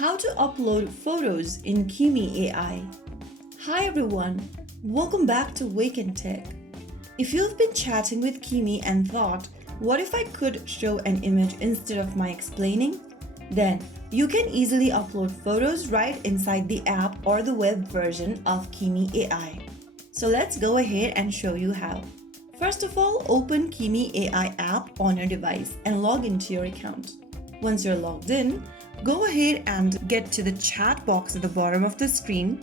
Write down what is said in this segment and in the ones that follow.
How to upload photos in Kimi AI. Hi everyone, welcome back to Wake&Tech. If you've been chatting with Kimi and thought, what if I could show an image instead of my explaining? Then you can easily upload photos right inside the app or the web version of Kimi AI. So let's go ahead and show you how. First of all, open Kimi AI app on your device and log into your account. Once you're logged in, go ahead and get to the chat box at the bottom of the screen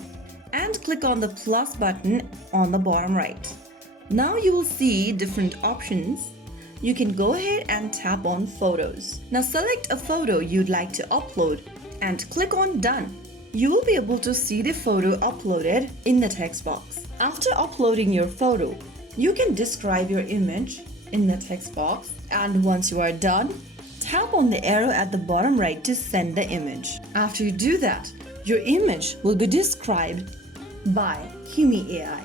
and click on the plus button on the bottom right. Now you will see different options. You can go ahead and tap on photos. Now select a photo you'd like to upload and click on done. You will be able to see the photo uploaded in the text box. After uploading your photo, you can describe your image in the text box, and once you are done, tap on the arrow at the bottom right to send the image. After you do that, your image will be described by Kimi AI.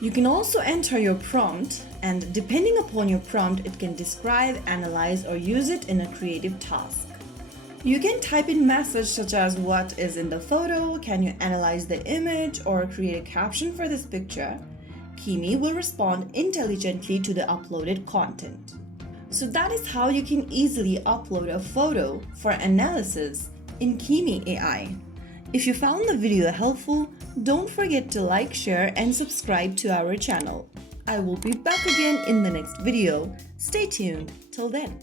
You can also enter your prompt, and depending upon your prompt, it can describe, analyze, or use it in a creative task. You can type in message such as what is in the photo, can you analyze the image, or create a caption for this picture. Kimi will respond intelligently to the uploaded content. So that is how you can easily upload a photo for analysis in Kimi AI. If you found the video helpful, don't forget to like, share, and subscribe to our channel. I will be back again in the next video. Stay tuned. Till then.